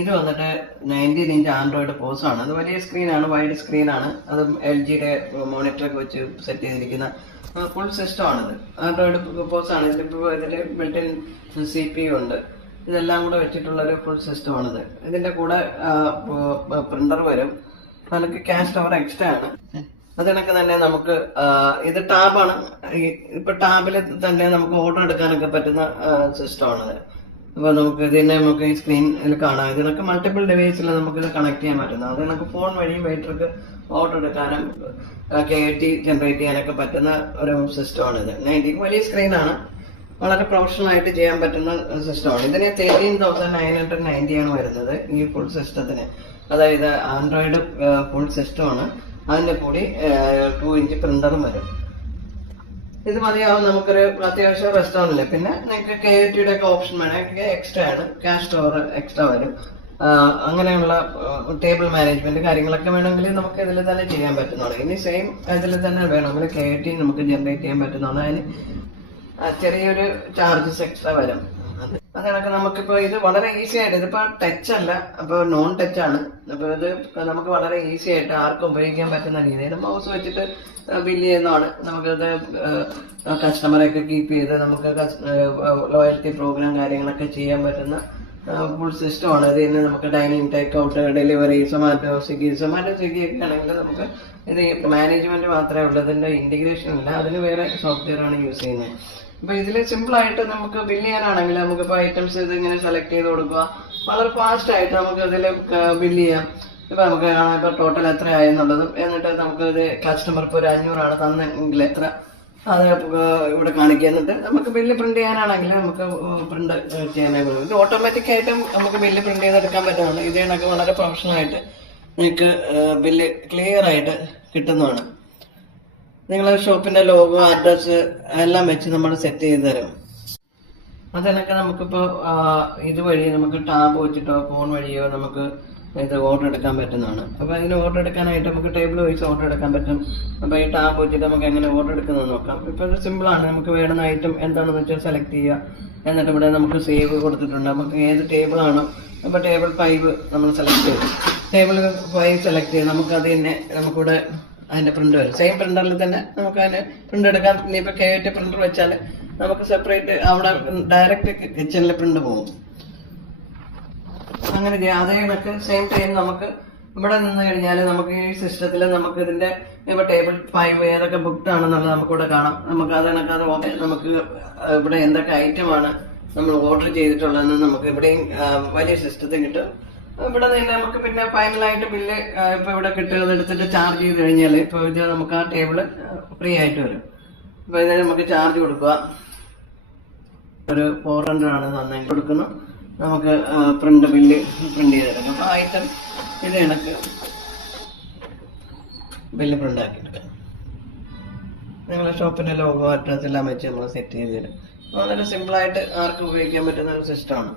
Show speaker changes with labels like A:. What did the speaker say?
A: ഇത് വന്നിട്ട് nineteen inch Android POS ആണ്. അത് വലിയ സ്ക്രീനാണ് വൈഡ് സ്ക്രീനാണ് അത് എൽ ജിയുടെ മോണിറ്ററൊക്കെ വെച്ച് സെറ്റ് ചെയ്തിരിക്കുന്ന ഫുൾ സിസ്റ്റം ആണിത്. ആൻഡ്രോയിഡ് പോസ് ആണ്. ഇതിൽ ബിൽറ്റിൻ സി പി യു ഉണ്ട്. ഇതെല്ലാം കൂടെ വെച്ചിട്ടുള്ള ഒരു ഫുൾ സിസ്റ്റം ആണിത്. ഇതിന്റെ കൂടെ പ്രിന്റർ വരും. നമുക്ക് ക്യാഷ് ടവർ എക്സ്ട്രാ ആണ്. അതിനൊക്കെ തന്നെ നമുക്ക് ഇത് ടാബാണ് ഇപ്പൊ ടാബിൽ തന്നെ നമുക്ക് ഓർഡർ എടുക്കാനൊക്കെ പറ്റുന്ന സിസ്റ്റം ആണിത് അപ്പൊ നമുക്ക് ഇതിനെ നമുക്ക് ഈ സ്ക്രീനിൽ കാണാം. ഇതിനൊക്കെ മൾട്ടിപ്പിൾ ഡിവൈസിൽ നമുക്ക് ഇത് കണക്ട് ചെയ്യാൻ പറ്റുന്ന അത് നമുക്ക് ഫോൺ വഴിയും ബാറ്ററിക്ക് ഫോട്ടോ എടുക്കാനും കെ ടി ജനറേറ്റ് ചെയ്യാനൊക്കെ പറ്റുന്ന ഒരു സിസ്റ്റമാണ് ഇത്. നയന്റി വലിയ സ്ക്രീനാണ് വളരെ പ്രൊഫഷണൽ ആയിട്ട് ചെയ്യാൻ പറ്റുന്ന സിസ്റ്റമാണ് ഇതിന് thirteen thousand nine hundred ninety ആണ് വരുന്നത് ഈ ഫുൾ സിസ്റ്റത്തിന് അതായത് ആൻഡ്രോയിഡ് ഫുൾ സിസ്റ്റമാണ് അതിന്റെ കൂടി ടു ഇഞ്ച് പ്രിന്ററും വരും. ഇത് മതിയാവും നമുക്കൊരു അത്യാവശ്യം റെസ്റ്റോറന്റിൽ പിന്നെ നിങ്ങൾക്ക് കെ ടിയുടെ ഒക്കെ ഓപ്ഷൻ വേണമെങ്കിൽ എക്സ്ട്രാ ആണ്. ക്യാഷ് സ്റ്റോർ എക്സ്ട്രാ വരും. അങ്ങനെയുള്ള ടേബിൾ മാനേജ്മെന്റ് കാര്യങ്ങളൊക്കെ വേണമെങ്കിൽ നമുക്ക് ഇതിൽ തന്നെ ചെയ്യാൻ പറ്റുന്നതാണ് ഇനി സെയിം ഇതിൽ തന്നെ വേണമെങ്കിൽ കെ ടി നമുക്ക് ജനറേറ്റ് ചെയ്യാൻ പറ്റുന്നതാണ് അതിന് ചെറിയൊരു ചാർജസ് എക്സ്ട്രാ വരും. അത് അത് നമുക്കിപ്പോ ഇത് വളരെ ഈസി ആയിട്ട് ഇതിപ്പോ ടച്ച് അല്ല. അപ്പൊ നോൺ ടച്ച് ആണ്. അപ്പൊ ഇത് നമുക്ക് വളരെ ഈസി ആയിട്ട് ആർക്കും ഉപയോഗിക്കാൻ പറ്റുന്ന രീതിയിൽ മൗസ് വെച്ചിട്ട് ബില്ല് ചെയ്യുന്നതാണ്. നമുക്കത് കസ്റ്റമറെ ഒക്കെ കീപ്പ് ചെയ്ത് നമുക്ക് ലോയൽറ്റി പ്രോഗ്രാം കാര്യങ്ങളൊക്കെ ചെയ്യാൻ പറ്റുന്ന ഫുൾ സിസ്റ്റമാണ് ആണ്. തന്നെ നമുക്ക് dining take out delivery Zomato Swiggy Zomato Swiggy ഒക്കെ ആണെങ്കിൽ നമുക്ക് ഇത് മാനേജ്മെന്റ് മാത്രമേ ഉള്ളൂ. ഇതിന്റെ ഇന്റഗ്രേഷൻ ഇല്ല. അതിന് വേറെ സോഫ്റ്റ്വെയർ ആണ് യൂസ് ചെയ്യുന്നത്. അപ്പൊ ഇതിൽ സിമ്പിൾ ആയിട്ട് നമുക്ക് ബില്ല് ചെയ്യാനാണെങ്കിൽ നമുക്ക് ഇപ്പൊ ഐറ്റംസ് ഇത് ഇങ്ങനെ സെലക്ട് ചെയ്ത് കൊടുക്കുക. വളരെ ഫാസ്റ്റ് ആയിട്ട് നമുക്ക് ഇതിൽ ബില്ല് ചെയ്യാം. ഇപ്പൊ നമുക്ക് കാണാം ഇപ്പൊ ടോട്ടൽ എത്ര ആയെന്നുള്ളതും. എന്നിട്ട് നമുക്ക് ഇത് കസ്റ്റമർ ഇപ്പോൾ ഒരു അഞ്ഞൂറാണ് തന്നെങ്കിൽ എത്ര. അത് ഇവിടെ കാണിക്കുക എന്നിട്ട് നമുക്ക് ബില്ല് പ്രിന്റ് ചെയ്യാനാണെങ്കിൽ നമുക്ക് പ്രിന്റ് ചെയ്യാനായിട്ട് ഇത് ഓട്ടോമാറ്റിക് ആയിട്ട് നമുക്ക് ബില്ല് പ്രിന്റ് ചെയ്തെടുക്കാൻ പറ്റുന്നതാണ് ഇത് കണക്ക് വളരെ പ്രൊഫഷണൽ ആയിട്ട് നിങ്ങൾക്ക് ബില്ല് ക്ലിയർ ആയിട്ട് കിട്ടുന്നതാണ്. നിങ്ങളെ ഷോപ്പിന്റെ ലോഗോ അഡ്രസ് എല്ലാം വെച്ച് നമ്മൾ സെറ്റ് ചെയ്ത് തരും. അതിനൊക്കെ നമുക്കിപ്പോൾ ഇതുവഴി നമുക്ക് ടാബ് വെച്ചിട്ടോ ഫോൺ വഴിയോ നമുക്ക് ഇത് ഓർഡർ എടുക്കാൻ പറ്റുന്നതാണ്. അപ്പോൾ ഇതിന് ഓർഡർ എടുക്കാനായിട്ട് നമുക്ക് ടേബിൾ വൈസ് ഓർഡർ എടുക്കാൻ പറ്റും. അപ്പോൾ ഈ ടാബ് വെച്ചിട്ട് നമുക്ക് എങ്ങനെ ഓർഡർ എടുക്കുന്നത് നോക്കാം. ഇപ്പോൾ ഇത് സിമ്പിൾ ആണ്. നമുക്ക് വേണ്ടുന്ന ഐറ്റം എന്താണെന്ന് വെച്ചാൽ സെലക്ട് ചെയ്യുക എന്നിട്ട് ഇവിടെ നമുക്ക് സേവ് കൊടുത്തിട്ടുണ്ട്. നമുക്ക് ഏത് ടേബിളാണോ അപ്പോൾ ടേബിൾ ഫൈവ് നമ്മൾ സെലക്ട് ചെയ്തു. ടേബിൾ ഫൈവ് സെലക്ട് ചെയ്ത് നമുക്ക് അത് തന്നെ നമുക്കിവിടെ അതിന്റെ പ്രിന്റ് വരും. സെയിം പ്രിന്ററിൽ തന്നെ നമുക്ക് അതിന് പ്രിന്റ് എടുക്കാം. ഇനിയിപ്പോ കെ ടി പ്രിന്റർ വെച്ചാൽ നമുക്ക് സെപ്പറേറ്റ് അവിടെ ഡയറക്റ്റ് കിച്ചണിൽ പ്രിന്റ് പോകും. അങ്ങനെ ചെയ്യാം അതേ കണക്ക് സെയിം ടൈം നമുക്ക് ഇവിടെ നിന്ന് കഴിഞ്ഞാൽ നമുക്ക് ഈ സിസ്റ്റത്തിൽ നമുക്ക് ഇതിന്റെ ഇപ്പൊ ടേബിൾ ഫൈവ് ഏതൊക്കെ ബുക്ക്ഡ് ആണെന്നുള്ളത് നമുക്ക് ഇവിടെ കാണാം. നമുക്ക് അത് കണക്ക് അത് നമുക്ക് ഇവിടെ എന്തൊക്കെ ഐറ്റമാണ് നമ്മൾ ഓർഡർ ചെയ്തിട്ടുള്ളതെന്ന് നമുക്ക് ഇവിടെയും വലിയ സിസ്റ്റത്തിൽ കിട്ടും ഇവിടെ നിന്ന് നമുക്ക് പിന്നെ ഫൈനലായിട്ട് ബില്ല് ഇപ്പൊ ഇവിടെ കിട്ടുന്നത് എടുത്തിട്ട് ചാർജ് ചെയ്ത് കഴിഞ്ഞാൽ ഇപ്പൊ ഇത് നമുക്ക് ആ ടേബിൾ ഫ്രീ ആയിട്ട് വരും. ഇപ്പൊ ഇതിന് നമുക്ക് ചാർജ് കൊടുക്കുക. ഒരു ഫോർ ഹൺഡ്രഡ് ആണ് നന്നായി കൊടുക്കുന്നു. നമുക്ക് പ്രിന്റ് ബില്ല് പ്രിന്റ് ചെയ്ത് തരാം അപ്പൊ ഐറ്റം ഇത് കണക്ക് ബില്ല് പ്രിന്റ് ആക്കി എടുക്കാം. നിങ്ങളെ ഷോപ്പിന്റെ ലോഗോ അഡ്രസ് എല്ലാം വെച്ച് നമ്മൾ സെറ്റ് ചെയ്ത് തരും. വളരെ സിമ്പിൾ ആയിട്ട് ആർക്കും ഉപയോഗിക്കാൻ പറ്റുന്ന ഒരു സിസ്റ്റമാണ്